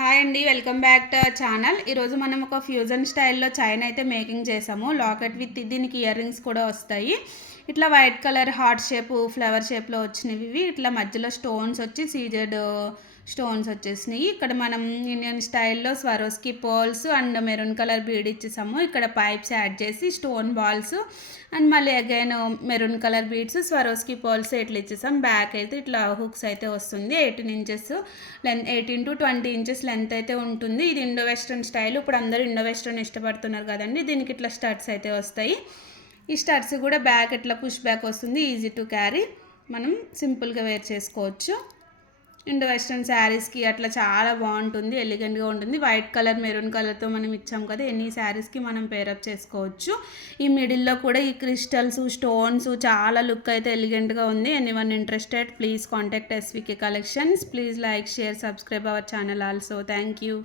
Hi అండి, welcome back to our channel. ఈరోజు మనం ఒక ఫ్యూజన్ స్టైల్లో చైన్ అయితే మేకింగ్ చేసాము. లాకెట్ విత్ దీనికి ఇయర్ రింగ్స్ కూడా వస్తాయి. ఇట్లా white colour heart shape flower షేప్లో వచ్చినవి. ఇట్లా మధ్యలో స్టోన్స్ వచ్చి సీజెడ్ స్టోన్స్ వచ్చేసినాయి. ఇక్కడ మనం ఇండియన్ స్టైల్లో Swarovski pearls and maroon colour bead ఇచ్చేసాము. ఇక్కడ పైప్స్ యాడ్ చేసి స్టోన్ బాల్స్ అండ్ మళ్ళీ again maroon colour beads Swarovski pearls ఇట్లా ఇచ్చేసాం. బ్యాక్ అయితే ఇట్లా హుక్స్ అయితే వస్తుంది. 18 inches length, 18 to 20 inches length అయితే ఉంటుంది. ఇది ఇండో వెస్ట్రన్ స్టైల్. ఇప్పుడు అందరూ ఇండో వెస్ట్రన్ ఇష్టపడుతున్నారు కదండి. దీనికి ఇట్లా స్టడ్స్ అయితే వస్తాయి. ఈ స్టడ్స్ కూడా బ్యాక్ ఇట్లా పుష్ బ్యాక్ వస్తుంది. ఈజీ టు క్యారీ, మనం సింపుల్గా వేర్ చేసుకోవచ్చు. ఇండో వెస్ట్రన్ శారీస్కి అట్లా చాలా బాగుంటుంది, ఎలిగెంట్గా ఉంటుంది. వైట్ కలర్ మెరూన్ కలర్తో మనం ఇచ్చాం కదా, ఎన్ని శారీస్కి మనం పేరప్ చేసుకోవచ్చు. ఈ మిడిల్లో కూడా ఈ క్రిస్టల్స్ స్టోన్స్ చాలా లుక్ అయితే ఎలిగెంట్గా ఉంది. Anyone interested please contact SVK collections. Please like, share, subscribe our channel also. Thank you.